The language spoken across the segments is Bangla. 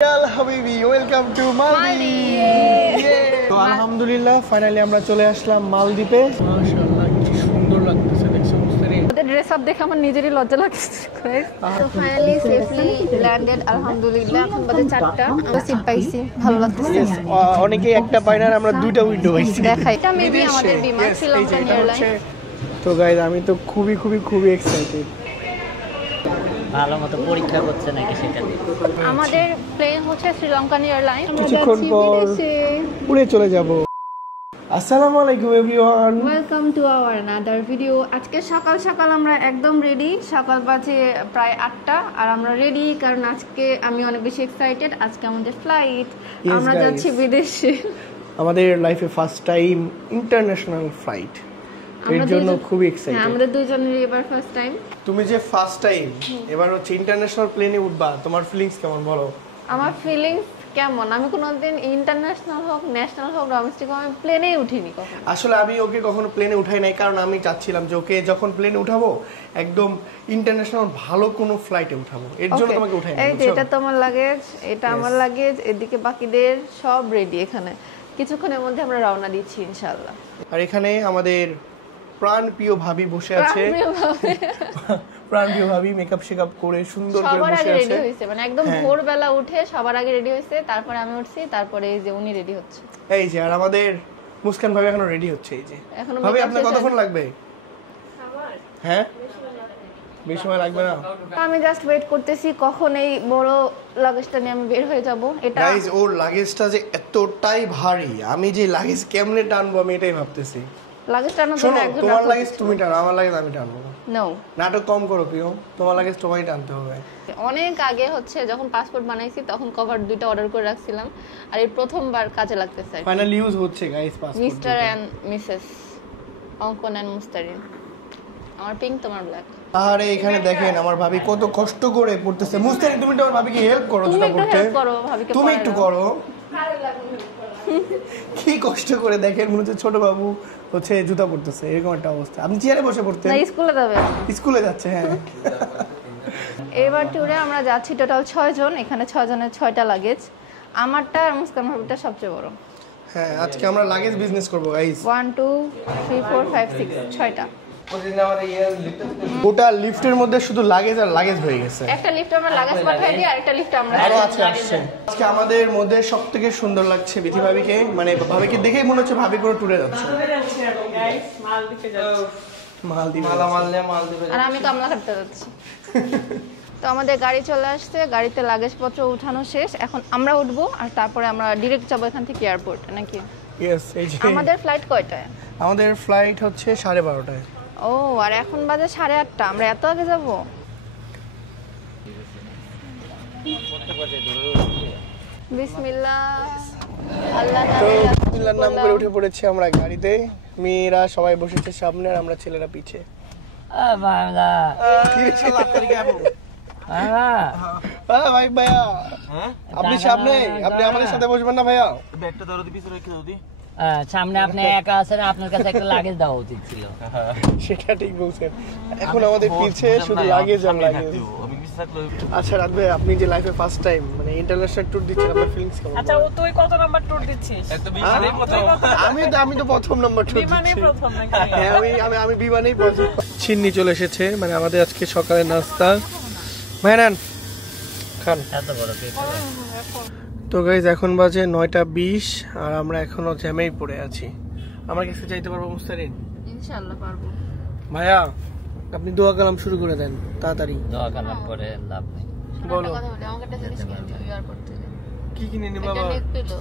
হাবিবি ওয়েলকাম টু মালদ্বীপ। তো আলহামদুলিল্লাহ ফাইনালি আমরা চলে আসলাম মালদ্বীপে। মাশাআল্লাহ কি সুন্দর লাগতেছে, দেখছো মুস্তারি? ওদের ড্রেস আপ দেখে আমার নিজেরই লজ্জা লাগছে। তো ফাইনালি সেফলি ল্যান্ডেড আলহামদুলিল্লাহ। এখন বাজে 4টা, আমরা সিট পাইছি, ভালো লাগতেছে। অনেকেই একটা পায় না, আমরা দুইটা উইন্ডো পাইছি। দেখাই এটা মেবি আমাদের বিমান শ্রীলঙ্কান এয়ারলাইন্স। তো গাইস আমি তো খুবই এক্সাইটেড। ভালো মতো পরীক্ষা করছে নাকি সেটা দিয়ে। আমাদের প্লেন হচ্ছে শ্রীলঙ্কান এয়ারলাইন্স। কিছুক্ষণ পর উড়ে চলে যাব। আসসালামু আলাইকুম everyone, welcome to our another video. আজকে সকাল সকাল আমরা একদম রেডি। সকাল বাজে প্রায় 8টা আর আমরা রেডি, কারণ আজকে আমি অনেক বেশি এক্সাইটেড। আজকে আমাদের ফ্লাইট, আমরা যাচ্ছি বিদেশে। আমাদের লাইফে ফার্স্ট টাইম ইন্টারন্যাশনাল ফ্লাইট, এর জন্য খুবই এক্সাইটেড। আমাদের দুজনেরই এবার ফার্স্ট টাইম। তুমি যে ফার্স্ট টাইম এবার হচ্ছে ইন্টারন্যাশনাল প্লেনে উঠবা, তোমার ফিলিংস কেমন বলো? আমার ফিলিংস কেমন, আমি কোনোদিন ইন্টারন্যাশনাল হোক ন্যাশনাল হোক ডোমেস্টিক হোক আমি প্লেনেই উঠিনি কখনো। আসলে আমি ওকে কখনো প্লেনে উঠাই নাই, কারণ আমি চাচ্ছিলাম যে ওকে যখন প্লেনে উঠাবো একদম ইন্টারন্যাশনাল ভালো কোনো ফ্লাইটে উঠাবো, এর জন্য তোমাকে উঠাই নাই। এই যে এটা তোমার লাগেজ, এটা আমার লাগেজ, এদিকে বাকিদের সব রেডি। এখানে কিছুক্ষণের মধ্যে আমরা রওনা দিচ্ছি ইনশাআল্লাহ। আর এখানে আমাদের প্রাণপ্রিয় ভাবি বসে আছে, প্রাণপ্রিয় ভাবি মেকআপ শেকআপ করে সুন্দর করে সবার বসে আগে আছে। রেডি হইছে, মানে একদম ভোরবেলা উঠে সবার আগে রেডি হইছে, তারপরে আমি উঠছি, তারপরে এই যে উনি রেডি হচ্ছে। এই যে আর আমাদের মুস্কান ভাবি এখনো রেডি হচ্ছে। এই যে ভাবি আপনার কতক্ষণ লাগবে? হ্যাঁ বেশি সময় লাগবে না। আমি জাস্ট ওয়েট করতেছি কখন এই বড় লাগেজটা নিয়ে আমি বের হয়ে যাব। এটা গাইস ওর লাগেজটা যে এতটাই ভারী, আমি যে লাগেজ কেমনে টানবো আমি এটাই ভাবতেছি। লাগেজ টানার শোনো, জন্য একজন তোমার লাগেজ তুমি টানো, আমার লাগেজ আমি টানবো। নো, নাটক কম করো প্রিয়, তোমার লাগেজ তোমায় টানতে হবে। অনেক আগে হচ্ছে যখন পাসপোর্ট বানাইছি তখন কভার 2টা অর্ডার করে রাখছিলাম, আর এই প্রথমবার কাজে লাগতেছে। ফাইনালি ইউজ হচ্ছে guys passport. Mr and Mrs Ankan and Mustarin, আমার পিঙ্ক তোমার ব্ল্যাক। আরে এখানে দেখেন আমার ভাবি কত কষ্ট করে পড়তেছে। মুস্তারি তুমি তো আমার ভাবিকে হেল্প করো তুমি যেটা একটু করতে, হেল্প করো ভাবিকে, তুমি একটু করো। কি কষ্ট করে দেখেন, মনে হচ্ছে ছোট বাবু হচ্ছে জুতা পড়তেছে, এরকম একটা অবস্থা। আপনি চেয়ারে বসে পড়তেন? না, স্কুলে যাবে, স্কুলে যাচ্ছে। হ্যাঁ এবার ট্যুরে আমরা যাচ্ছি টোটাল 6 জন। এখানে 6 জনের 6টা লাগেজ। আমারটা আর মুস্কান ভাবিটা সবচেয়ে বড়। হ্যাঁ আজকে আমরা লাগেজ বিজনেস করব গাইস। 1 2 3 4 5 6 6টা। গোটা লিফটের মধ্যে শুধু লাগেজ আর লাগেজ হয়ে গেছে। একটা লিফট আমরা লাগেজ পাঠাই দিই, আরেকটা লিফট আমরা আরো আছে আসছে। আজকে আমাদের মধ্যে সবথেকে সুন্দর লাগছে বিথি ভাবিকে, মানে ভাবিকে দেখেই মনে হচ্ছে ভাবি কোনো ট্যুরে যাচ্ছে। আর আমি কামলা কাটতে যাচ্ছি। তো আমাদের গাড়ি চলে আসছে, গাড়িতে লাগেজপত্র উঠানো শেষ। এখন আমরা উঠবো আর তারপরে আমরা ডিরেক্ট যাবো এখান থেকে এয়ারপোর্ট, নাকি? ইয়েস, এই যে আমাদের ফ্লাইট কয়টায়? আমাদের ফ্লাইট হচ্ছে 12:30টায়। ও, আর এখন বাজে 8:30। আমরা এত আগে যাবো? বিসমিল্লাহ, আল্লাহ আল্লাহর নাম করে উঠে পড়েছি আমরা গাড়িতে। মেয়েরা সবাই বসেছে সামনে আর আমরা ছেলেরা পিছে। ভাই ভাইয়া আপনি সামনে, আপনি আমাদের সাথে বসবেন না ভাইয়া? সামনে আপনি একা আছেন, আপনার কাছে একটা লাগেজ দেওয়া উচিত ছিল। সেটা ঠিক বলছেন, এখন আমাদের পিছে শুধু লাগেজ আর লাগেজ। আচ্ছা রাত ভাই, আপনি যে লাইফে ফার্স্ট টাইম মানে ইন্টারন্যাশনাল ট্যুর দিচ্ছেন, আপনার ফিলিংস কেমন? আচ্ছা তুই কত নাম্বার ট্যুর দিচ্ছিস? আমি তো প্রথম নাম্বার ট্যুর বিমানে দিচ্ছি। প্রথম নাকি? হ্যাঁ আমি বিমানেই প্রথম। চিন্নি চলে এসেছে, মানে আমাদের আজকে সকালের নাস্তা। ভাইরান খান। এত বড় পেপার। তো গাইজ এখন বাজে 9:20 আর আমরা এখনো জ্যামেই পড়ে আছি। আমার কাছে যাইতে পারবো মুস্তারিন? ইনশাআল্লাহ পারবো। ভাইয়া আপনি দোয়া কালাম শুরু করে দেন তাড়াতাড়ি। দোয়া কালাম করে লাভ নেই। বলো আমাকে একটা জিনিস কিনতে হবে এয়ারপোর্ট থেকে। কি কিনে নিবা একটা বাবা? নেক পিলো।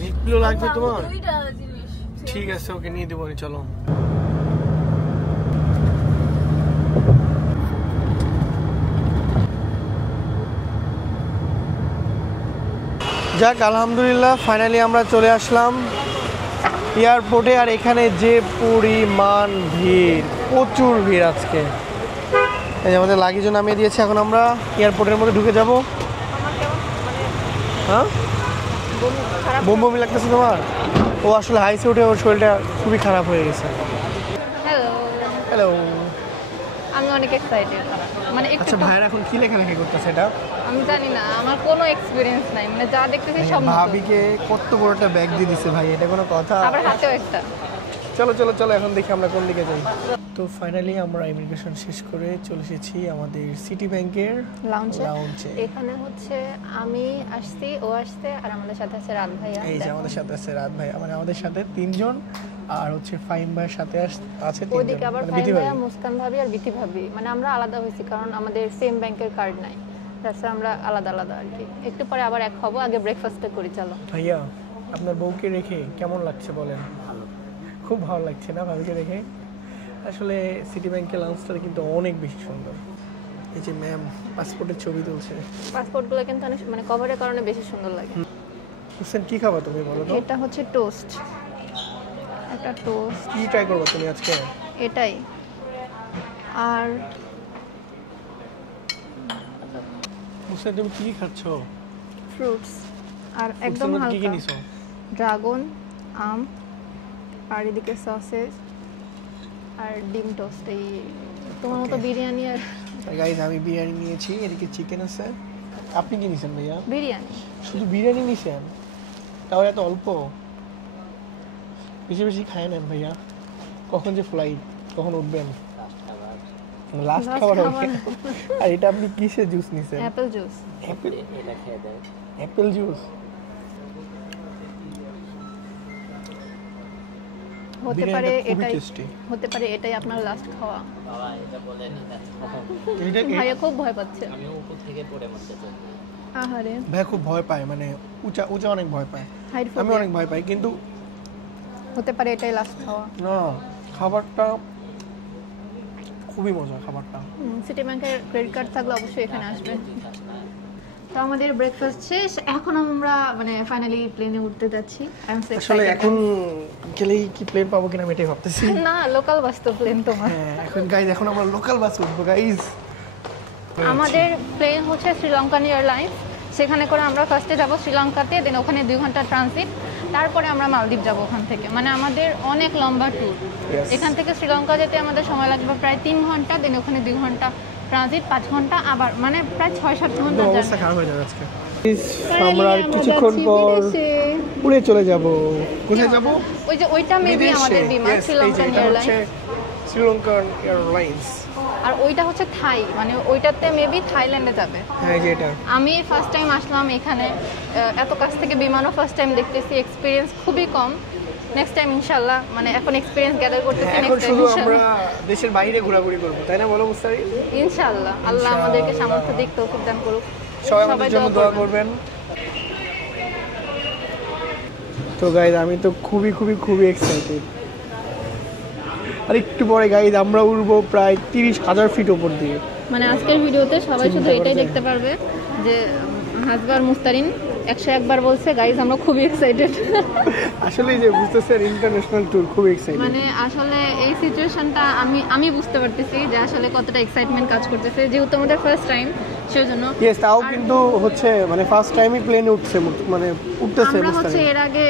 নেক পিলো লাগবে তোমার? দুইটা জিনিস। ঠিক আছে ওকে নিয়ে দেবো, চলো। যাক আলহামদুলিল্লাহ ফাইনালি আমরা চলে আসলাম এয়ারপোর্টে। আর এখানে যে পরিমাণ ভিড়, প্রচুর ভিড় আজকে। এই যে আমাদের লাগেজও নামিয়ে দিয়েছে, এখন আমরা এয়ারপোর্টের মধ্যে ঢুকে যাব। হ্যাঁ বমি বমি লাগতেছে তোমার? ও আসলে হাইসে উঠে ওর শরীরটা খুবই খারাপ হয়ে গেছে। হ্যালো। হ্যালো, আমি অনেক এক্সাইটেড। মানে একটু আচ্ছা ভাইয়ের এখন কি লেখালেখি করতেছে এটা? আমি জানি না, আমার কোনো এক্সপিরিয়েন্স নাই, মানে যা দেখতেছি সব নতুন। ভাবিকে কত বড় একটা ব্যাগ দিয়ে দিছে ভাই, এটা কোনো কথা? আবার হাতেও একটা। চলো চলো চলো এখন দেখি আমরা কোন দিকে যাই। তো ফাইনালি আমরা ইমিগ্রেশন শেষ করে চলে এসেছি আমাদের সিটি ব্যাংকের লাউঞ্জে। এখানে হচ্ছে আমি আসছি, ও আসছে, আর আমাদের সাথে আছে রাত ভাইয়া। এই যে আমাদের সাথে আছে রাত ভাই, মানে আমাদের সাথে তিনজন, আর হচ্ছে ফাইম ভাইয়ের সাথে আছে তিনজন। ওইদিকে আবার মানে ফাইম বিথি ভাইয়া, ভাবি। মুস্কান ভাবি আর বিথি ভাবি, মানে আমরা আলাদা হয়েছি কারণ আমাদের সেম ব্যাংকের কার্ড নাই, তাছাড়া আমরা আলাদা আলাদা আর কি। একটু পরে আবার এক হবো, আগে ব্রেকফাস্টটা করি চলো। ভাইয়া আপনার বউকে রেখে কেমন লাগছে বলেন? খুব ভালো লাগছে না ভাবিকে রেখে? আসলে সিটি ব্যাংকের লাউঞ্জটা কিন্তু অনেক বেশি সুন্দর। এই যে ম্যাম পাসপোর্টের ছবি তুলছে। পাসপোর্টগুলো কিন্তু অনেক মানে কভারের কারণে বেশি সুন্দর লাগে। হোসেন কি খাবা তুমি বলো তো? এটা হচ্ছে টোস্ট, এটা টোস্ট। কি ট্রাই করবো তুমি আজকে? এটাই। আর হোসেন তুমি কি খাচ্ছ? ফ্রুটস। আর একদম কি কি হালকা নিছো? ড্রাগন, আম, আর এদিকে সসেজ আর ডিম টোস্ট। এই তোমার মতো বিরিয়ানি আর গাইস আমি বিরিয়ানি নিয়েছি, এদিকে চিকেন আছে। আপনি কি নিছেন ভাইয়া? বিরিয়ানি। শুধু বিরিয়ানি নিছেন? তাও এত অল্প? বেশি বেশি খায় নেন ভাইয়া। কখন যে ফ্লাইট, কখন উঠবেন? লাস্ট খাবার হবে। আর এটা আপনি কিসের জুস নিছেন? Apple juice. অ্যাপেল এটা খেয়ে দেয়। অ্যাপেল জুস হতে পারে বিরিয়ানিটা খুবই এটাই, টেস্টি। হতে পারে এটাই আপনার লাস্ট খাওয়া। বাবা এটা বলে নি না। এটা ভাইয়া খুব ভয় পাচ্ছে। আমি উপর থেকে পড়ে মরতে চাই। আহারে, ভাই খুব ভয় পায়, মানে উঁচা উঁচা অনেক ভয় পায়। হাইট আমি ফোবিয়া। অনেক ভয় পাই, কিন্তু হতে পারে এটাই লাস্ট খাওয়া। না, খাবারটা খুবই মজা খাবারটা। সিটি ব্যাংকের ক্রেডিট কার্ড থাকলে অবশ্যই এখানে আসবেন। তো আমাদের ব্রেকফাস্ট শেষ, এখন আমরা মানে ফাইনালি প্লেনে উঠতে যাচ্ছি। আসলে এখন গেলেই কি প্লেন পাবো কিনা আমি এটাই ভাবতেছি। না, লোকাল বাস তো প্লেন তোমার। হ্যাঁ এখন গাইজ, এখন আমরা লোকাল বাস উঠবো গাইজ। আমাদের প্লেন হচ্ছে শ্রীলঙ্কান এয়ারলাইন্স, সেখানে করে আমরা ফার্স্টে যাব শ্রীলঙ্কাতে, দেন ওখানে 2 ঘন্টা ট্রানজিট, তারপরে আমরা মালদ্বীপ যাব ওখান থেকে। মানে আমাদের অনেক লম্বা ট্যুর। এখান থেকে শ্রীলঙ্কা যেতে আমাদের সময় লাগবে প্রায় 3 ঘন্টা, দেন ওখানে 2 ঘন্টা ট্রানজিট, 5 ঘন্টা, আবার মানে প্রায় 6-7 ঘন্টা অবস্থা জার্নি। খারাপ হয়ে যাবে আজকে। আমরা আর কিছুক্ষণ পর উড়ে চলে যাব। কোথায় যাব? ওই যে ওইটা মেবি আমাদের বিমান, শ্রীলঙ্কান এয়ারলাইন্স। শ্রীলঙ্কান এয়ারলাইন্স। আর ওইটা হচ্ছে থাই, মানে ওইটাতে মেবি থাইল্যান্ডে যাবে। হ্যাঁ যে এটা। আমি ফার্স্ট টাইম আসলাম এখানে, এত কাছ থেকে বিমানও ফার্স্ট টাইম দেখতেছি, এক্সপিরিয়েন্স খুবই কম। নেক্সট টাইম ইনশাআল্লাহ, মানে এখন এক্সপিরিয়েন্স গ্যাদার করতেছি, এখন নেক্সট টাইম শুধু আমরা ইনশাআল্লাহ। দেশের বাইরে ঘোরাঘুরি করব, তাই না বলো মুস্তারিন? ইনশাআল্লাহ আল্লাহ আমাদেরকে সামর্থ্য দিক, তৌফিক দান করুক। সবাই আমাদের জন্য দোয়া করবেন। তো গাইজ আমি তো খুবই খুবই খুবই এক্সাইটেড। আর একটু পরে গাইজ আমরা উড়বো প্রায় 30,000 ফিট উপর দিয়ে। মানে আজকের ভিডিওতে সবাই শুধু এটাই দেখতে পারবে যে হাসবার মুস্তারিন 101 বার বলছে গাইজ আমরা খুবই এক্সাইটেড। আসলে যে বুঝতেছেন ইন্টারন্যাশনাল ট্যুর, খুব এক্সাইটেড। মানে আসলে এই সিচুয়েশনটা আমি বুঝতে পারতেছি যে আসলে কতটা এক্সাইটমেন্ট কাজ করতেছে, যেহেতু আমাদের ফার্স্ট টাইম, সেজন্য। ইয়েস, তাও কিন্তু হচ্ছে মানে ফার্স্ট টাইমই প্লেনে উঠছে, মানে উঠতেছে আমরা হচ্ছে মুস্তারিন। এর আগে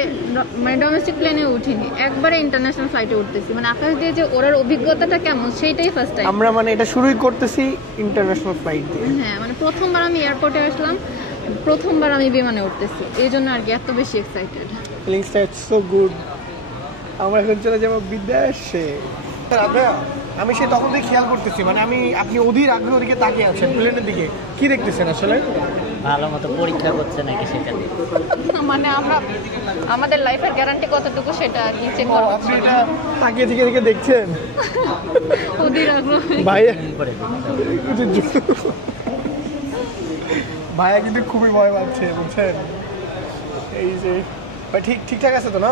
মানে ডোমেস্টিক প্লেনে উঠিনি, একবারে ইন্টারন্যাশনাল ফ্লাইটে উঠতেছি। মানে আকাশ দিয়ে যে ওড়ার অভিজ্ঞতাটা কেমন সেটাই ফার্স্ট টাইম। আমরা মানে এটা শুরুই করতেছি ইন্টারন্যাশনাল ফ্লাইট দিয়ে। হ্যাঁ, মানে প্রথমবার আমি এয়ারপোর্টে আসলাম, প্রথমবার আমি বিমানে উঠতেছি, এই জন্য আর কি এত বেশি এক্সাইটেড। ফিলিংসটা সো গুড। আমরা এখন চলে যাবো বিদেশে। আমি সে তখন থেকে খেয়াল করতেছি, মানে আপনি অধীর আগ্রহ দিকে তাকিয়ে আছেন প্লেনের দিকে। কি দেখতেছেন আসলে? ভালো মতো পরীক্ষা করছে নাকি সেটা নিয়ে। মানে আমরা আমাদের লাইফের গ্যারান্টি কতটুকু সেটা আর কি চেক করা আপনি এটা তাকিয়ে থেকে থেকে দেখছেন? অধীর আগ্রহ। ভাইয়া করে ভাইয়া কিন্তু খুবই ভয় পাচ্ছে বুঝছেন। এই যে ভাই ঠিকঠাক আছে তো না?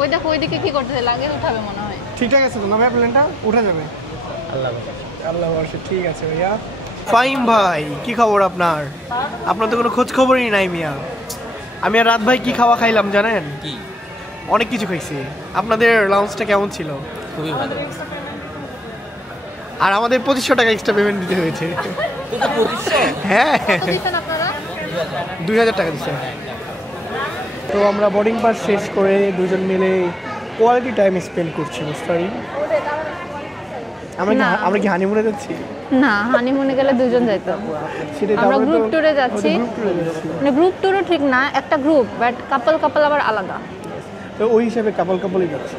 ওই দেখো ওইদিকে কি করতেছে, লাগেজ উঠাবে মনে হয়। ঠিকঠাক আছে তো না ভাই? প্লেনটা উঠে যাবে আল্লাহ ভরসা। আল্লাহ ভরসা। ঠিক আছে ভাইয়া। ফাইম ভাই কি খবর আপনার? আপনার তো কোনো খোঁজ খবরই নাই মিয়া। আমি আর রাত ভাই কি খাওয়া খাইলাম জানেন? কি? অনেক কিছু খাইছি। আপনাদের লাউঞ্জটা কেমন ছিল? খুবই ভালো। আর আমাদের 2500 টাকা এক্সট্রা পেমেন্ট দিতে হয়েছে। কিন্তু 2500? হ্যাঁ, কত দিচ্ছেন আপনারা? 2000 টাকা দিচ্ছে। তো আমরা বোর্ডিং পাস শেষ করে দুজন মিলে কোয়ালিটি টাইম স্পেন্ড করছি মুস্তারিন। না। আমরা কি হানিমুনে যাচ্ছি? না, হানিমুনে গেলে দুজন যাইতো। সেটাই, আমরা তারপরে তো- গ্রুপ ট্যুরে যাচ্ছি। গ্রুপ ট্যুরে যাচ্ছি। মানে গ্রুপ ট্যুরও ঠিক না, একটা গ্রুপ, বাট কাপল আবার আলাদা। তো ওই হিসাবে কাপলই যাচ্ছে।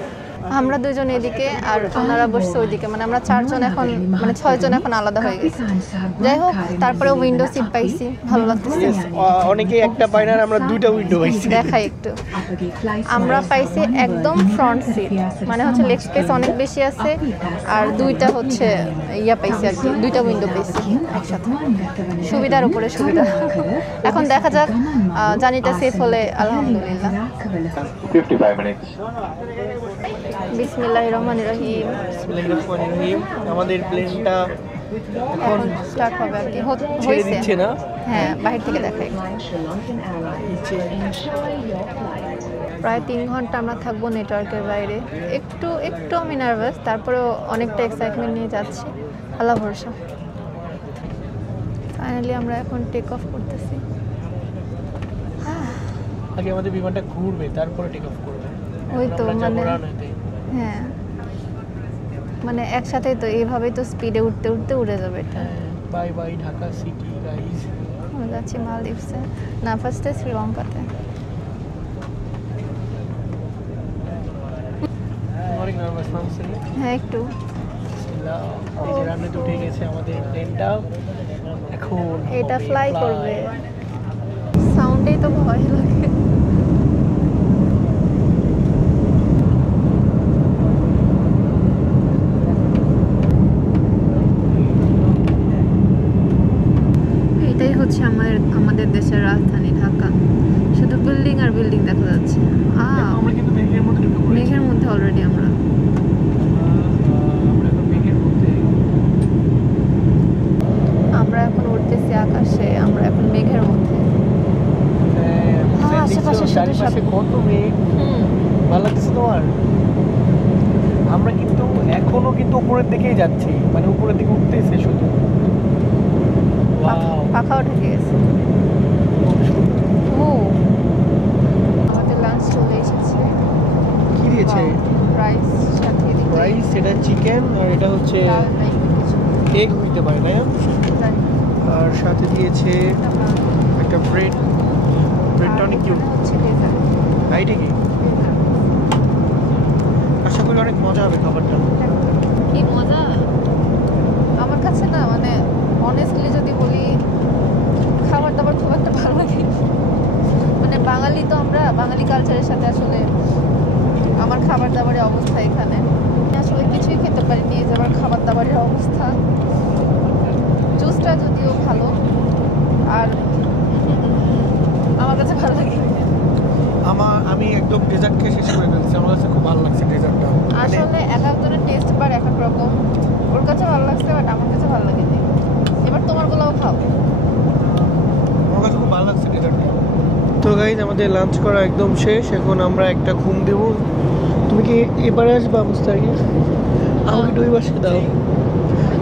আমরা দুজন এদিকে আর ওনারা বসছে ওইদিকে, মানে আমরা 4 জন এখন, মানে 6 জন এখন আলাদা হয়ে গেছে। যাই হোক, তারপরে উইন্ডো সিট পাইছি, ভালো লাগতেছে। অনেকেই একটা পায় না, আর আমরা দুইটা উইন্ডো পাইছি। দেখাই একটু, আমরা পাইছি একদম ফ্রন্ট সিট, মানে হচ্ছে লেগ স্পেস অনেক বেশি আছে, আর দুইটা হচ্ছে ইয়া পাইছি আর কি, দুইটা উইন্ডো পাইছি একসাথে, সুবিধার উপরে সুবিধা। এখন দেখা যাক, জানিটা সেফ হলে আলহামদুলিল্লাহ। 55 minutes. বিসমিল্লাহির রহমানির রহিম। বিসমিল্লাহির রহমানির রহিম। আমাদের প্লেনটা এখন স্টার্ট হবে আর কি, ছেড়ে হয়েছে। দিচ্ছে না? হ্যাঁ, বাহির থেকে দেখাই। প্রায় 3 ঘন্টা আমরা থাকবো নেটওয়ার্কের বাইরে। একটু আমি নার্ভাস, তারপরেও অনেকটা এক্সাইটমেন্ট নিয়ে যাচ্ছি, আল্লাহ ভরসা। ফাইনালি আমরা এখন টেক অফ করতেছি। আগে আমাদের বিমানটা ঘুরবে, তারপরে টেক অফ করবে। ওই তো, আমরা যাবো মানে রানওয়েতে। হ্যাঁ, মানে একসাথেই তো, এইভাবেই তো স্পিডে উঠতে উড়ে যাবে এটা। Bye bye Dhaka city guys. আমরা যাচ্ছি মালদ্বীপসে, না ফার্স্টে শ্রীলঙ্কাতে। অনেক নার্ভাস লাগছে। হ্যাঁ, একটু। বিসমিল্লাহ। এই যে রানওয়েতে উঠে গেছে আমাদের প্লেনটা, এখন এটা হবে ফ্লাই fly। করবে, সাউন্ডেই তো ভয় লাগে। এটাই হচ্ছে আমাদের দেশের রাজধানী ঢাকা, শুধু বিল্ডিং আর বিল্ডিং দেখা যাচ্ছে। আমরা কিন্তু মেঘের মধ্যে ঢুকে পড়েছি। মেঘের মধ্যে অলরেডি আমরা। আমরা এখন মেঘের মধ্যে। আমরা এখন উঠতেছি আকাশে, আমরা এখন মেঘের মধ্যে। আশেপাশে শুধু চারিপাশে সব- কত মেঘ। ভালো লাগছে তোমার? আমরা কিন্তু এখনো কিন্তু উপরের দিকেই যাচ্ছি, মানে উপরের দিকে উঠতেছে শুধু। Wow! পাখাও ঢেকে গেছে। ও, আমাদের লাঞ্চ চলে এসেছে। কি দিয়েছে? রাইস সাথে এদিকে রাইস, এটা চিকেন, আর এটা হচ্ছে ডাল টাইপের কিছু। এগ হইতে পারে, তাই না? জানি না। আর সাথে দিয়েছে একটা ব্রেডটা অনেক কিউট। আর হচ্ছে dessert। এইটা কি? আশা করি অনেক মজা হবে খাবারটা। কি মজা! আমার কাছে না, মানে অনেস্টলি যদি বলি, খাবার দাবার খুব একটা ভালো লাগে। মানে বাঙালি তো আমরা, বাঙালি কালচারের সাথে আসলে আমার খাবার দাবারের অবস্থা এখানে আমি আসলে কিছুই খেতে পারিনি, এই যে আমার খাবার দাবারের অবস্থা। জুসটা যদিও ভালো, আর আমার কাছে ভালো লাগে। আমি একদম ডেজার্ট খেয়ে শেষ করে ফেলছি। আমার কাছে খুব ভালো লাগছে ডেজার্টটা। আসলে এক একজনের টেস্ট বার এক এক রকম, ওর কাছে ভালো লাগছে, বাট আমার কাছে ভালো লাগেনি। এবার তোমার গুলোও খাও। আমার কাছে খুব ভালো লাগছে ডেজার্টটা। তো গাইজ, আমাদের লাঞ্চ করা একদম শেষ। এখন আমরা একটা ঘুম দেব। তুমি কি এবারে আসবা মুস্তাকি? আমাকে একটু ওই পাশে দাও।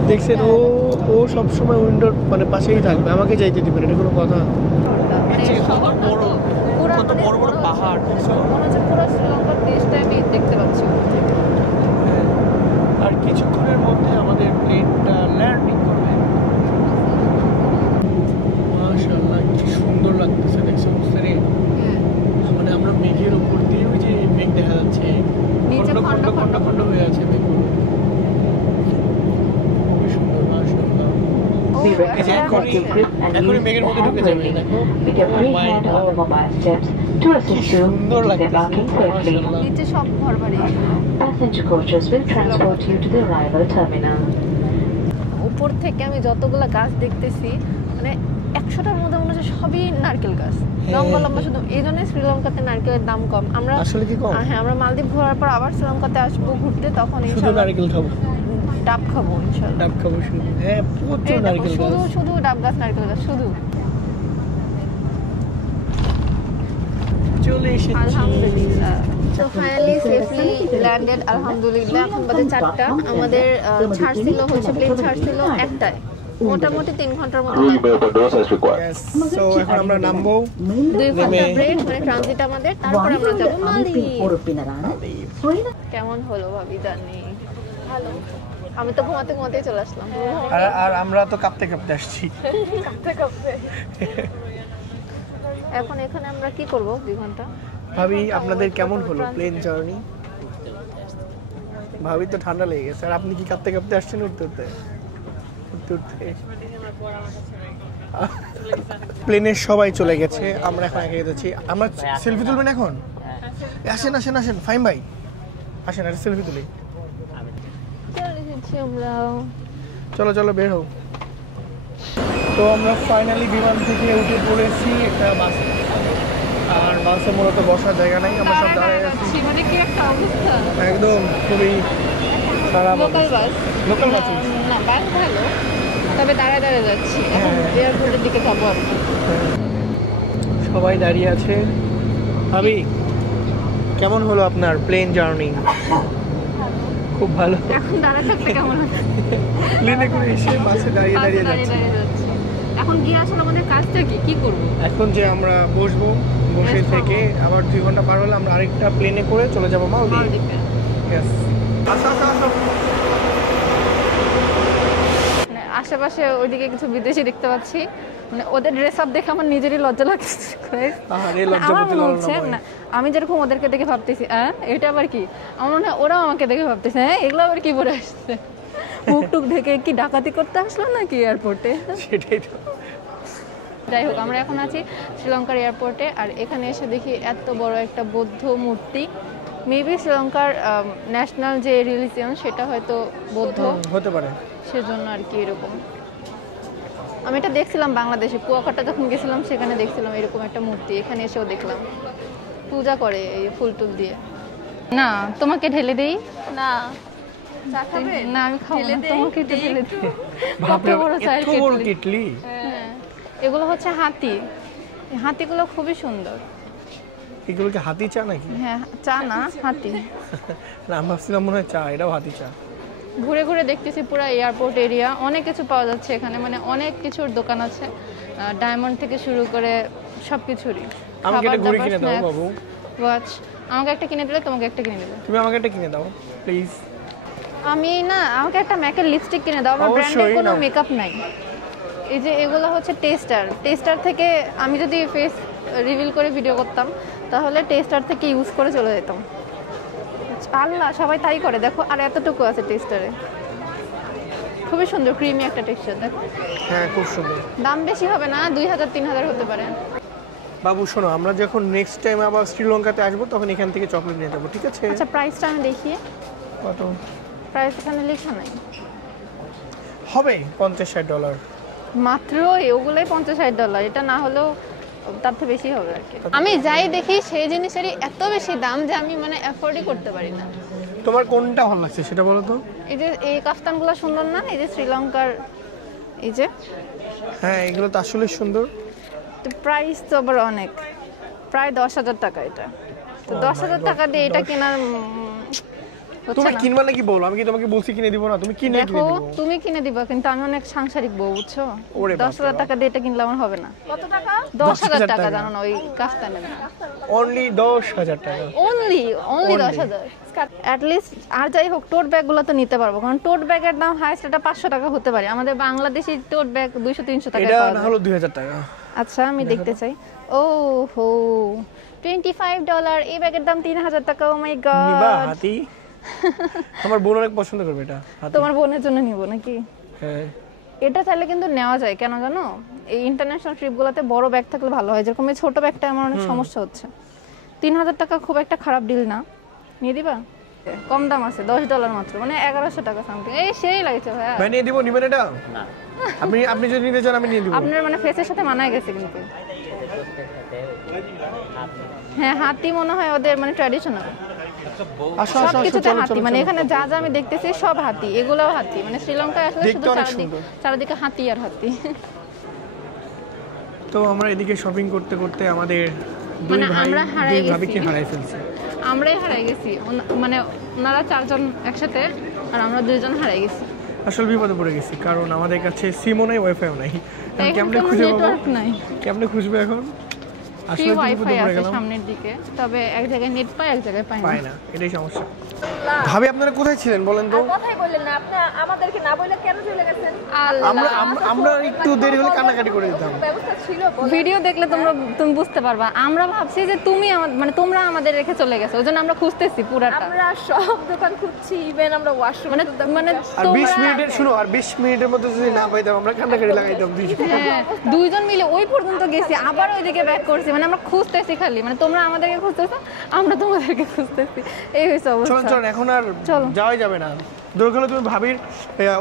দেখছেন, ও সবসময় উইন্ডোর মানে পাশেই থাকবে, আমাকে যাইতে দিবে না, এটা কোনো কথা? মানে শহর না তো, পুরা কত মানে বড় বড় পুরো- পাহাড়, দেখছো? মনে হচ্ছে পুরো শ্রীলঙ্কার দেশটা আমি দেখতে পাচ্ছি উপর থেকে। আর কিছুক্ষণের মধ্যে আমাদের প্লেনটা ল্যান্ডিং করবে। মাশাআল্লাহ, কি সুন্দর লাগতেছে, দেখছো মুস্তারি? মানে আমরা মেঘের উপর দিয়ে, ওই যে মেঘ দেখা যাচ্ছে, নিচে খন্ড খন্ড খন্ড খন্ড হয়ে আছে মেঘগুলো। খুবই সুন্দর, মাশাআল্লাহ। ও, We এই যে recommend এখন that you grip and এখনই use মেঘের the মধ্যে ঢুকে যাবে, handrail দেখো। with your free Oh my hand on the God. mobile steps to assist you সুন্দর in লাগতেছে, debarking safely. মাশাআল্লাহ। নিচে সব ঘর বাড়ি। Passenger coaches will transport you to the arrival terminal. উপর থেকে আমি যতগুলা গাছ দেখতেছি, মানে 100টার মধ্যে মনে হচ্ছে সবই নারকেল গাছ, লম্বা লম্বা। শুধু এই জন্য শ্রীলঙ্কাতে নারকেলের দাম কম। আমরা আসলে কি কম? হ্যাঁ, আমরা মালদ্বীপ ঘোরার পর আবার শ্রীলঙ্কাতে আসবো ঘুরতে, তখন শুধু ইনশাআল্লাহ নারকেল খাবো, ডাব খাবো ইনশাআল্লাহ। ডাব খাবো শুধু। হ্যাঁ, প্রচুর এই দেখো, নারকেল শুধু গাছ। শুধু ডাব গাছ, নারকেল গাছ শুধু। চলে এসেছি। আলহামদুলিল্লাহ। তো ফাইনালি সেফলি ল্যান্ডেড, আলহামদুলিল্লাহ। এখন বাজে 4টা। আমাদের ছাড়ছিল হচ্ছে, প্লেন ছাড়ছিল 1টায়। মোটামুটি 3 ঘন্টার মতো লাগবে। Email controls as required. Yes, so এখন আমরা নামবো। 2 ঘন্টা নেমে- ব্রেক, মানে ট্রানজিট আমাদের, তারপর আমরা যাবো মালদ্বীপ। কেমন হলো ভাবি জানি? ভালো। আমি তো ঘুমাতে ঘুমাতেই চলে আসলাম। আর আমরা তো কাঁপতে কাঁপতে আসছি। এখন এখানে আমরা কি করব 2 ঘন্টা? ভাবি আপনাদের কেমন হলো প্লেন জার্নি? ভাবি তো ঠান্ডা লেগে গেছে, আর আপনি কি কাঁপতে কাঁপতে আসছেন উঠতে উঠতে? প্লেনের সবাই চলে গেছে, আমরা এখন এগিয়ে যাচ্ছি। আমরা সেলফি তুলবেন এখন? আসেন আসেন আসেন ফাইম ভাই, আসেন আর সেলফি তুলি। চলে এসেছি আমরা। চলো চলো বের হও। তো আমরা ফাইনালি বিমান থেকে উঠে পড়েছি একটা বাস, আর বাসে মূলত বসার জায়গা নাই, আমরা সব দাঁড়িয়ে আছি। মানে কি একটা অবস্থা, একদম খুবই খারাপ লোকাল বাস। লোকাল বাস না বাস ভালো, তবে দাঁড়ায় দাঁড়ায় যাচ্ছি। এখন এয়ারপোর্টের দিকে যাবো আর কি। সবাই দাঁড়িয়ে আছে। ভাবি কেমন হলো আপনার প্লেন জার্নি? খুব ভালো। এখন দাঁড়ায় থাকতে কেমন লাগে? প্লেনে করে এসে বাসে দাঁড়িয়ে দাঁড়িয়ে যাচ্ছি। যাচ্ছি। এখন গিয়ে আসলে আমাদের কাজটা কি করব? এখন যে আমরা বসবো, বসে থেকে আবার 2 ঘন্টা পার হলে আমরা আরেকটা প্লেনে করে চলে যাবো মালদ্বীপ। Yes. আচ্ছা আচ্ছা আচ্ছা। মানে আশেপাশে ওইদিকে কিছু বিদেশি দেখতে পাচ্ছি, মানে ওদের ড্রেস আপ দেখে আমার নিজেরই লজ্জা লাগছে। আরে লজ্জা আমার করতে মনে লাগলো হচ্ছে না না, আমি যেরকম ওদেরকে দেখে ভাবতেছি এটা আবার কি, আমার মনে হয় ওরাও আমাকে দেখে ভাবতেছে এগুলো আবার কি পরে আসছে, মুখ টুক ঢেকে কি ডাকাতি করতে আসলো নাকি এয়ারপোর্টে। সেটাই তো। যাই হোক, আমরা এখন আছি শ্রীলঙ্কার এয়ারপোর্টে, আর এখানে এসে দেখি এত বড় একটা বৌদ্ধ মূর্তি। মেবি শ্রীলঙ্কার ন্যাশনাল যে রিলিজিয়ন সেটা হয়তো বৌদ্ধ হতে পারে, সেজন্য আর কি এরকম। আমি এটা দেখছিলাম বাংলাদেশে, কুয়াকাটা যখন গেছিলাম সেখানে দেখছিলাম এরকম একটা মূর্তি, এখানে এসেও দেখলাম পূজা করে এই ফুল টুল দিয়ে। না তোমাকে ঢেলে দেই? না চা খাবে? না আমি খাবো না, তোমাকে একটু ঢেলে দিই। কত বড় চায়ের এত বড় কেটলি। কেটলি। হ্যাঁ, এগুলো হচ্ছে হাতি, এই হাতিগুলো খুবই সুন্দর। এগুলো কি হাতি চা নাকি? হ্যাঁ চা না হাতি। না আমি ভাবছিলাম মনে হয় চা, এটাও হাতি চা। ঘুরে ঘুরে দেখতেছি পুরো এয়ারপোর্ট এরিয়া, অনেক কিছু পাওয়া যাচ্ছে এখানে, মানে অনেক কিছুর দোকান আছে, ডায়মন্ড থেকে শুরু করে সব কিছুরই। আমাকে একটা ঘুড়ি কিনে দাও বাবু। ওয়াচ আমাকে একটা কিনে দিলে তোমাকে একটা কিনে দেবো। তুমি আমাকে একটা কিনে দাও প্লিজ। আমি না, আমাকে একটা ম্যাকের লিপস্টিক কিনে দাও, আমার ব্র্যান্ডের কোনো মেকআপ নাই। এই যে এগুলো হচ্ছে টেস্টার থেকে আমি যদি ফেস রিভিল করে ভিডিও করতাম তাহলে টেস্টার থেকে ইউজ করে চলে যেতাম। আল্লাহ সবাই তাই করে, দেখো আর এতটুকু আছে টেস্টারে, খুবই সুন্দর ক্রিমি একটা টেক্সচার দেখো। হ্যাঁ খুব সুন্দর। দাম বেশি হবে না, 2000-3000 হতে পারে। বাবু শোনো, আমরা যখন নেক্সট টাইম আবার শ্রীলঙ্কাতে আসবো তখন এখান থেকে চকলেট নিয়ে যাবো, ঠিক আছে? আচ্ছা প্রাইসটা আমি দেখি। কত প্রাইস এখানে লেখা নাই। হবে $50-60। মাত্র ওগুলোই $50-60, এটা না হলেও তার থেকে বেশি হবে আর কি। আমি যাই দেখি সেই জিনিসেরই এত বেশি দাম যে আমি মানে অ্যাফোর্ডই করতে পারি না। তোমার কোনটা ভালো লাগছে সেটা বলো তো। এই যে এই কাফতানগুলো সুন্দর না, এই যে শ্রীলঙ্কার এই যে। হ্যাঁ এগুলো তো আসলে সুন্দর। তো প্রাইস তো আবার অনেক, প্রায় 10,000 টাকা এটা। তো 10,000 টাকা দিয়ে এটা কেনার তুমি কিনবা নাকি বলো, আমি কি তোমাকে বলছি কিনে দিব না? তুমি কিনে দেখো তুমি কিনে দিবা, কিন্তু আমি অনেক সাংসারিক বউ বুঝছো। 10,000 টাকা দিয়ে এটা কিনলে আমার হবে না। কত টাকা? 10,000 টাকা। জানো না ওই কাফতানের অনলি 10,000 টাকা। অনলি 10,000। অ্যাট লিস্ট আর যাই হোক টোট ব্যাগগুলো তো নিতে পারবো, কারণ টোট ব্যাগের দাম হাইস্ট এটা 500 টাকা হতে পারে। আমাদের বাংলাদেশি টোট ব্যাগ 200-300 টাকা। এটা না হলো 2000 টাকা। আচ্ছা আমি দেখতে চাই। ও হো $25, এই ব্যাগের দাম 3,000 টাকা। ও মাই গড। নিবা হাতি? আমার বোন অনেক পছন্দ করবে এটা। তোমার বোনের জন্য নিব নাকি? হ্যাঁ এটা চাইলে কিন্তু নেওয়া যায়, কেন জানো? এই ইন্টারন্যাশনাল ট্রিপগুলোতে বড় ব্যাগ থাকলে ভালো হয়, যেরকম এই ছোট ব্যাগটা আমার অনেক সমস্যা হচ্ছে। 3,000 টাকা খুব একটা খারাপ ডিল না, নিয়ে দিবা? কম দাম আছে, $10 মাত্র, মানে 1100 টাকা সামথিং। এই সেই লাগছে ভাইয়া। ভাই নিয়ে দিব, নিবেন এটা? না আপনি যদি নিতে চান আমি নিয়ে দিব। আপনার মানে ফেসের সাথে মানায় গেছে কিন্তু। হ্যাঁ হাতি মনে হয় ওদের মানে ট্র্যাডিশনাল। আসো সব আসো কিছুতে হাতি, মানে এখানে যা যা আমি দেখতেছি সব হাতি, এগুলোও হাতি। মানে শ্রীলঙ্কায় আসলে শুধু চারিদিকে হাতি আর হাতি। তো আমরা এদিকে শপিং করতে করতে আমাদের দুই মানে ভাই আমরা হারাই দুই ভাবিকে গেছি। হারাই ফেলছি। আমরাই হারাই গেছি, মানে ওনারা 4 জন একসাথে আর আমরা 2 জন হারাই গেছি। আসল বিপদে পড়ে গেছি, কারণ আমাদের কাছে সিমও নাই, ওয়াইফাইও নাই। তাই এখন কেমনে কোনো খুঁজে পাবো? নেটওয়ার্ক নাই। কেমনে খুঁজবে এখন? ফ্রি ওয়াইফাই আছে সামনের দিকে, তবে এক জায়গায় নেট পায় এক জায়গায় পায় পায় না, এটাই সমস্যা। ভাবি আপনারা কোথায় ছিলেন বলেন তো? কথাই বললেন না আপনি, আমাদেরকে না বলে কেন চলে গেছেন? আমরা একটু দেরি হলে কান্নাকাটি করে দিতাম। ব্যবস্থা ছিল ভিডিও দেখলে তুমি বুঝতে পারবা। আমরা ভাবছি যে তুমি মানে তোমরা আমাদের রেখে চলে গেছো, ওই জন্য আমরা খুঁজতেছি পুরাটা। আমরা সব দোকান খুঁজছি, ইভেন আমরা ওয়াশরুম মানে আর 20 মিনিটের শুনো, আর 20 মিনিটের মধ্যে যদি না পাইতাম আমরা কান্নাকাটি লাগাইতাম দুইজন। হ্যাঁ, দুইজন মিলে ওই পর্যন্ত গেছি, আবার ওইদিকে ব্যাক করছি। মানে আমরা খুঁজতেছি খালি, মানে তোমরা আমাদেরকে খুঁজতেছো, আমরা তোমাদেরকে খুঁজতেছি, এই হয়েছে অবস্থা। চলুন এখন আর যাওয়াই যাবে না। দরকার হলে তুমি ভাবির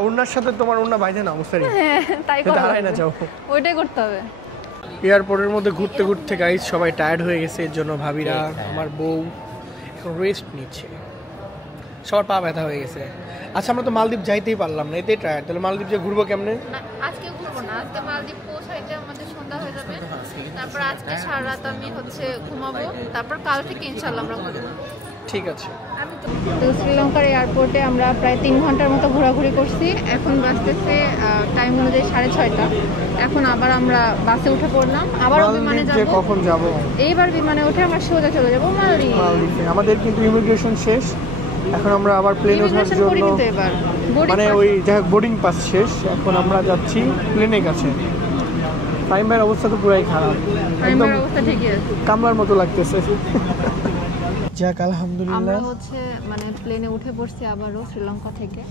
ওড়নার সাথে তোমার ওড়না বাইধে নাও মুস্তারি। হ্যাঁ, তাই করো, দাঁড়াই না যাও, ওইটাই করতে হবে। এয়ারপোর্টের মধ্যে ঘুরতে ঘুরতে গাইস সবাই টায়ার্ড হয়ে গেছে, এর জন্য ভাবিরা আমার বউ এখন রেস্ট নিচ্ছে, সবার পা ব্যথা হয়ে গেছে। আচ্ছা আমরা তো মালদ্বীপ যাইতেই পারলাম না, এতেই টায়ার্ড, তাহলে মালদ্বীপ যে ঘুরবো কেমনে? না, আজকে ঘুরবো না, আজকে মালদ্বীপ পৌঁছাইতে আমাদের সন্ধ্যা হয়ে যাবে। তারপর আজকে সারা রাত আমি ঘুমাবো, তারপর কাল থেকে ইনশাআল্লাহ আমরা ঘুরবো। ঠিক আছে। তো শ্রীলঙ্কার এয়ারপোর্টে আমরা প্রায় 3 ঘন্টার মতো ঘোরাঘুরি করছি। এখন বাজতেছে টাইম অনুযায়ী 6:30। এখন আবার আমরা বাসে উঠে পড়লাম, আবার বিমানে মালদ্বীপ যাব। কখন যাব? এইবার বিমানে উঠে আমরা সোজা চলে যাব মালদ্বীপে। আমাদের কিন্তু ইমিগ্রেশন শেষ, এখন আমরা আবার প্লেনে ওঠার জন্য, মানে ওই বোর্ডিং পাস শেষ, এখন আমরা যাচ্ছি প্লেনের কাছে। টাইম ভাইয়ের অবস্থা তো পুরাই খারাপ, একদম কামলার মতো লাগতেছে। যাক আলহামদুলিল্লাহ, আমরা মানে প্লেনে উঠে পড়ছি আবারও শ্রীলঙ্কা থেকে।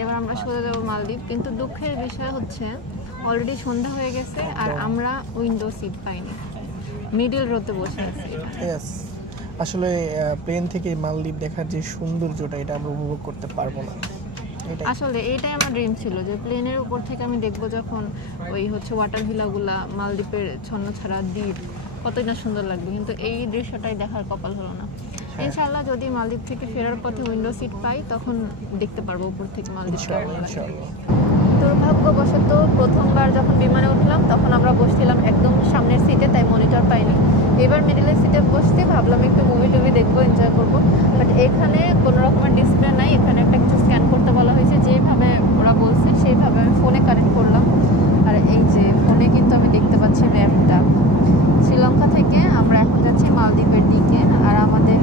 এবার আমরা সোজা যাব মালদ্বীপ। কিন্তু দুঃখের বিষয় হচ্ছে অলরেডি সন্ধ্যা হয়ে গেছে আর আমরা উইন্ডো সিট পাইনি, মিডল রোতে বসে আছি। আসলে প্লেন থেকে মালদ্বীপ দেখার যে সৌন্দর্যটা, এটা আমরা উপভোগ করতে পারবো না। আসলে এইটাই আমার ড্রিম ছিল যে প্লেনের উপর থেকে আমি দেখবো যখন ওই ওয়াটার ভিলাগুলা, মালদ্বীপের ছন্নছাড়া দ্বীপ, কতই না সুন্দর লাগবে, কিন্তু এই দৃশ্যটাই দেখার কপাল হলো না। ইনশাআল্লাহ যদি মালদ্বীপ থেকে ফেরার পথে উইন্ডো সিট পাই তখন দেখতে পারবো উপর থেকে মালদ্বীপ কেমন লাগে। দুর্ভাগ্যবশত প্রথমবার যখন বিমানে উঠলাম তখন আমরা বসছিলাম একদম সামনের সিটে, তাই মনিটর পাইনি। এবার মিডলের সিটে বসতে ভাবলাম একটু মুভি টুভি দেখবো, এনজয় করবো, বাট এখানে কোনো রকমের ডিসপ্লে নাই। এখানে একটা কিছু স্ক্যান করতে বলা হয়েছে, যেভাবে ওরা বলছে সেইভাবে আমি ফোনে কানেক্ট করলাম। আর এই যে ফোনে কিন্তু আমি দেখতে পাচ্ছি ম্যাপটা। শ্রীলঙ্কা থেকে আমরা এখন যাচ্ছি মালদ্বীপের দিকে, আর আমাদের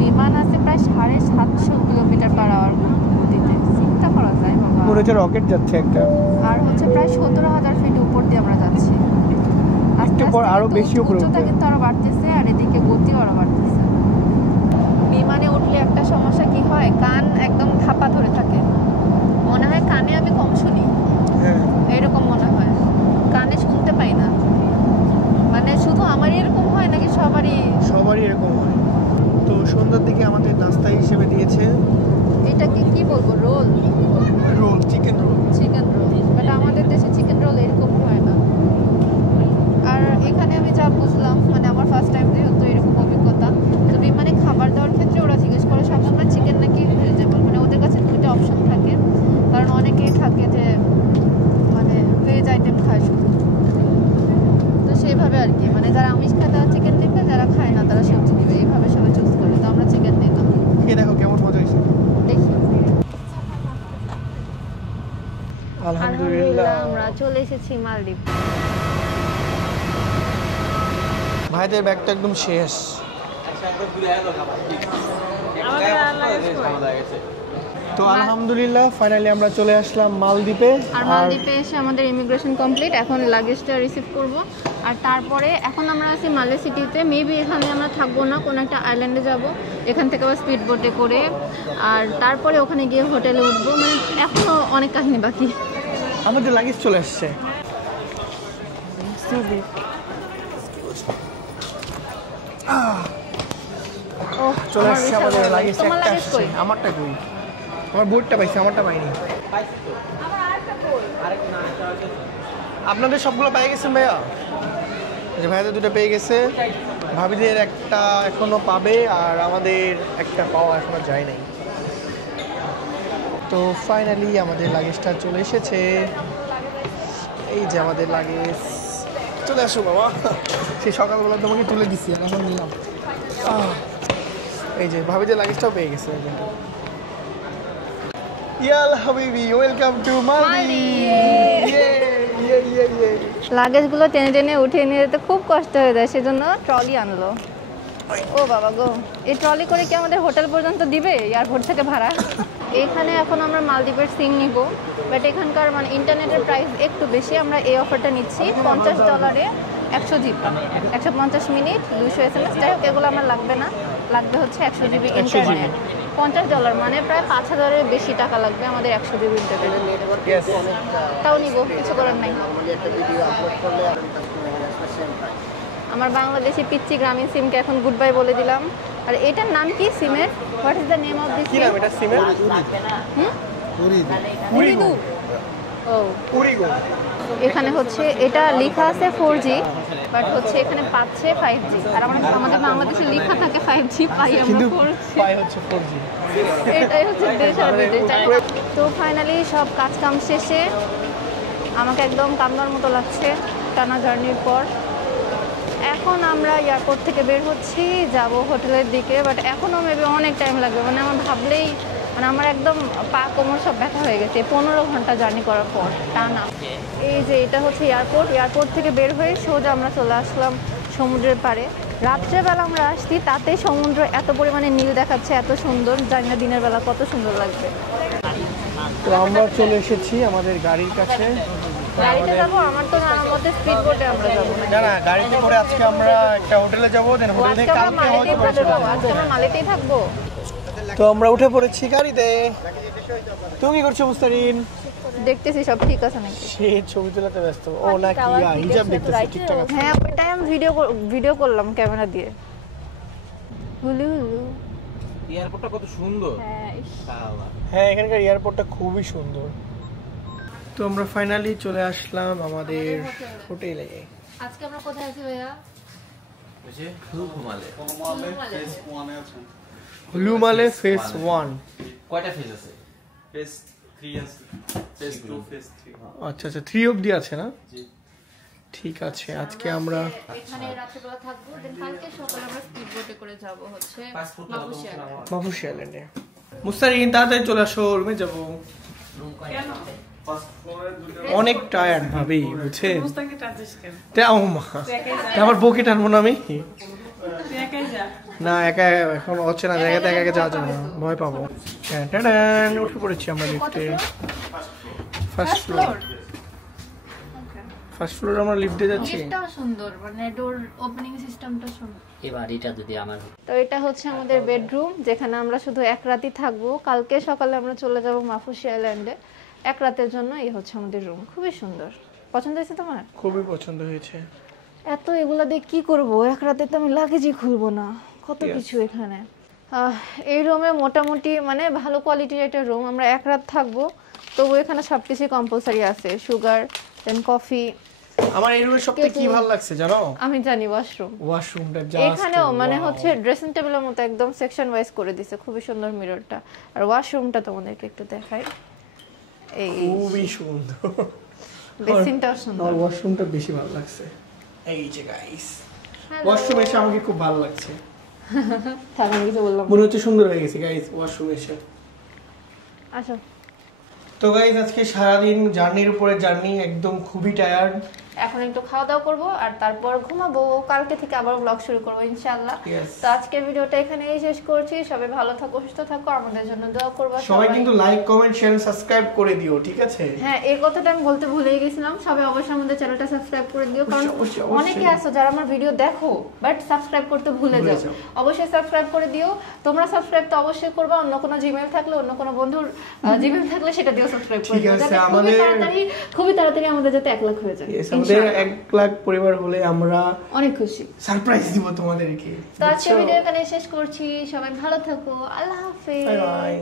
বিমান আছে প্রায় 750 কিলোমিটার পার আওয়ার গতিতে। চিন্তা করা যায় বাবা, মনে হচ্ছে রকেট যাচ্ছে একটা। আর প্রায় 17,000 ফিট উপর দিয়ে আমরা যাচ্ছি। আস্তে পর আরো বেশি উপরে উচ্চতা কিন্তু আরো বাড়তেছে, আর এদিকে গতিও আরো বাড়তেছে। বিমানে উঠলে একটা সমস্যা কি হয়, কান একদম থাপা ধরে থাকে, মনে হয় কানে আমি কম শুনি, এরকম মনে হয়, কানে শুনতে পাই না। মানে শুধু আমারই এরকম হয় নাকি সবারই এরকম হয়? তো সন্ধ্যার দিকে আমাদের নাস্তা হিসেবে দিয়েছে, এটাকে কি বলবো, রোল, চিকেন রোল। বাট আমাদের দেশে চিকেন রোল এরকম হয় না। আর এখানে আমি যা বুঝলাম, মানে আমার ফার্স্ট টাইম যেহেতু এরকম অভিজ্ঞতা, তো বিমানে খাবার দেওয়ার ক্ষেত্রে ওরা জিজ্ঞেস করে সবসময় চিকেন নাকি ভেজিটেবল, মানে ওদের কাছে 2টা অপশন থাকে। কারণ অনেকেই থাকে যে মানে ভেজ আইটেম খায় শুধু, তো সেইভাবে আর কি, মানে যারা আমিষ খায় তারা চিকেন নেবে, যারা খায় না তারা সবজি নেবে, এইভাবে সবাই চুজ করে। তো আমরা চিকেন নিলাম। দেখো কেমন মজা হয়েছে, দেখি। আলহামদুলিল্লাহ আমরা চলে এসেছি মালদ্বীপ। ভাইদের ব্যাগটা একদম শেষ। তো আলহামদুলিল্লাহ ফাইনালি আমরা চলে আসলাম মালদ্বীপে। আর মালদ্বীপে এসে আমাদের ইমিগ্রেশন কমপ্লিট, এখন লাগেজটা রিসিভ করব। আর তারপরে এখন আমরা আছি মালে সিটিতে। মেবি এখানে আমরা থাকবো না, কোনো একটা আইল্যান্ডে যাব, এখান থেকে আবার স্পিড বোটে করে, আর তারপরে ওখানে গিয়ে হোটেলে উঠবো। মানে এখনো অনেক কাহিনী বাকি। আমাদের লাগেজ চলে আসছে। চলে আসছে আমাদের লাগেজ। একটা আসছে, আমারটা কই? আমার বোর্ডটা পাইছি, আমারটা পাইনি। আপনাদের সবগুলো পেয়ে গেছেন ভাইয়া? যে ভাইয়াদের 2টা পেয়ে গেছে, ভাবিদের একটা এখনো পাবে, আর আমাদের একটা পাওয়া এখনো যায় নাই। তো ফাইনালি আমাদের লাগেজটা চলে এসেছে। এই যে আমাদের লাগেজ, চলে আসো বাবা। সেই সকালবেলা তোমাকে তুলে দিচ্ছি, এখন নিলাম। এই যে ভাবিদের লাগেজটাও পেয়ে গেছে। ইয়াল হাবিবি, ওয়েলকাম টু মালদ্বীপ। লাগেজগুলো টেনে টেনে উঠিয়ে নিয়ে যেতে খুব কষ্ট হয়ে যায়, সেজন্য ট্রলি আনলো। ও বাবা গো, এই ট্রলি করে কি আমাদের হোটেল পর্যন্ত দিবে এয়ারপোর্ট থেকে ভাড়া? এখানে এখন আমরা মালদ্বীপের সিম নিব, বাট এখানকার মানে ইন্টারনেটের প্রাইস একটু বেশি। আমরা এই অফারটা নিচ্ছি $50 100 GB, 150 মিনিট, 200 SMS। যাই হোক, এগুলো আমার লাগবে না, লাগবে হচ্ছে 100 GB ইন্টারনেট। $50 মানে প্রায় 5000-এর বেশি টাকা লাগবে আমাদের 100 GB ইন্টারনেট। তাও নিব, কিছু করার নাই। আমার বাংলাদেশি পিচ্চি গ্রামীণ সিমকে এখন গুড বাই বলে দিলাম। আর এটার নাম কি সিমের? What is the name of this? কি নাম এটা সিমের? উরিদু। ও উরিগো। এখানে হচ্ছে এটা লেখা আছে 4G, বাট হচ্ছে এখানে পাচ্ছে 5G। আর আমাদের বাংলাদেশে লেখা থাকে 5G, পাই আমরা 4G। পাই হচ্ছে 4G। এটাই হচ্ছে দেশ আর বিদেশ। তো ফাইনালি সব কাজ কাম শেষে আমাকে একদম কান্নার মতো লাগছে টানা জার্নির পর। এখন আমরা এয়ারপোর্ট থেকে বের হচ্ছি, যাব হোটেলের দিকে, বাট এখনও মেবি অনেক টাইম লাগবে। মানে আমার ভাবলেই মানে আমার একদম পা কোমর সব ব্যথা হয়ে গেছে 15 ঘন্টা জার্নি করার পর টানা। এই যে এটা হচ্ছে এয়ারপোর্ট থেকে বের হয়ে সোজা আমরা চলে আসলাম সমুদ্রের পাড়ে। রাত্রেবেলা আমরা আসছি, তাতে সমুদ্র এত পরিমাণে নীল দেখাচ্ছে, এত সুন্দর। জানি না দিনের বেলা কত সুন্দর লাগবে। তো আমরা চলে এসেছি আমাদের গাড়ির কাছে। গাড়িতে যাবো? আমার তো জানার মধ্যে স্পিড বোটে আমরা যাবো। না না, গাড়িতে করে আজকে আমরা একটা হোটেলে যাবো, দেন হোটেল থেকে কালকে হয়তো করে চলে যাবো। আজকে আমরা মালেতেই থাকবো। তো আমরা উঠে পড়েছি গাড়িতে। তুমি কি করছো মুস্তারিন? দেখতেছি সব ঠিক আছে নাকি। সে ছবি তোলাতে ব্যস্ত। ও নাকি হিজাব দেখতেছি ঠিকঠাক আছে। হ্যাঁ, ওইটাই আমি ভিডিও করলাম ক্যামেরা দিয়ে। Hulu Hulu. এয়ারপোর্টটা কত সুন্দর। হ্যাঁ, এখানকার এয়ারপোর্টটা খুবই সুন্দর। তো আমরা ফাইনালি চলে আসলাম আমাদের হোটেলে। আজকে আমরা কোথায় আছি ভাইয়া? লুমালে ফেজ 1। কয়টা ফেজ আছে? ফেজ 3 আছে, ফেজ 2, ফেজ 3। আচ্ছা আচ্ছা, 3 অবধি আছে না? জি। ঠিক আছে, আজকে আমরা এখানে রাত্রিবেলা থাকবো, দেন কালকে সকালে আমরা স্পিড বোটে করে যাব হচ্ছে মাফুসি আইল্যান্ডে। মুস্তারিন তাড়াতাড়ি চলে আসো, রুমে যাবো। অনেক টায়ার্ড ভাবি, বুঝছে? আমার বউকে টানবো না আমি? না, একা এখন অচেনা জায়গাতে একা যাওয়া যাবে না, ভয় পাবো। উঠে পড়েছি আমরা লিফটে। ফার্স্ট ফ্লোর আমরা লিফটে যাচ্ছি। লিফটটাও সুন্দর, মানে ডোর ওপেনিং সিস্টেমটা সুন্দর। এবার এটা যদি আমার তো এটা হচ্ছে আমাদের বেডরুম, যেখানে আমরা শুধু এক রাতই থাকবো। কালকে সকালে আমরা চলে যাব মাফুসি আইল্যান্ডে এক রাতের জন্য। এই হচ্ছে আমাদের রুম, খুবই সুন্দর। পছন্দ হয়েছে তোমার? খুবই পছন্দ হয়েছে। এত এগুলা দিয়ে কি করব, এক রাতে তো আমি লাগেজই খুলবো না, কত কিছু এখানে। এই রুমে মোটামুটি মানে ভালো কোয়ালিটির একটা রুম। আমরা এক রাত থাকবো, তবু এখানে সবকিছু কম্পালসারি আছে, সুগার, দেন কফি। আমার এই রুমের সবথেকে কি ভালো লাগছে জানো? আমি জানি, ওয়াশরুমটা এখানেও মানে হচ্ছে ড্রেসিং টেবিলের মতো একদম সেকশন ওয়াইজ করে দিছে, খুবই সুন্দর মিররটা। আর ওয়াশরুমটা তোমাদেরকে একটু দেখাই, এই খুবই সুন্দর। বেসিনটাও সুন্দর। আমার ওয়াশরুমটা বেশি ভালো লাগছে। এই যে গাইস, ওয়াশরুম এসে আমাকে খুব ভালো লাগছে। থাক, আমি কিছু বললাম। মনে হচ্ছে সুন্দর হয়ে গেছে গাইস ওয়াশরুম এসে। আসো। তো গাইস, আজকে সারাদিন জার্নির উপরে জার্নি, একদম খুবই টায়ার্ড। এখন একটু খাওয়া দাওয়া করবো আর তারপর ঘুমাবো। কালকে থেকে আবার ব্লগ শুরু করবো ইনশাআল্লাহ। তো আজকের ভিডিওটা এখানেই শেষ করছি। সবাই ভালো থাকো, সুস্থ থাকো, আমাদের জন্য দোয়া করবা। সবাই কিন্তু লাইক, কমেন্ট, শেয়ার, সাবস্ক্রাইব করে দিও, ঠিক আছে? হ্যাঁ, এই কথাটা আমি বলতে ভুলেই গেছিলাম। সবাই অবশ্যই আমাদের চ্যানেলটা সাবস্ক্রাইব করে দিও, কারণ অনেকে আছে যারা আমার ভিডিও দেখো বাট সাবস্ক্রাইব করতে ভুলে যাও। অবশ্যই সাবস্ক্রাইব করে দিও। তোমরা সাবস্ক্রাইব তো অবশ্যই করবা। অন্য কোনো জিমেইল থাকলে, অন্য কোনো বন্ধুর জিমেইল থাকলে সেটা দিও সাবস্ক্রাইব করে দিও, যাতে খুবই তাড়াতাড়ি আমাদের যাতে 1 লাখ হয়ে যায়। আমাদের 1 লাখ পরিবার হলে আমরা অনেক খুশি, সারপ্রাইজ দিব তোমাদেরকে। তো আজকে ভিডিও এখানে শেষ করছি। সবাই ভালো থাকো, আল্লাহ হাফেজ। Bye bye.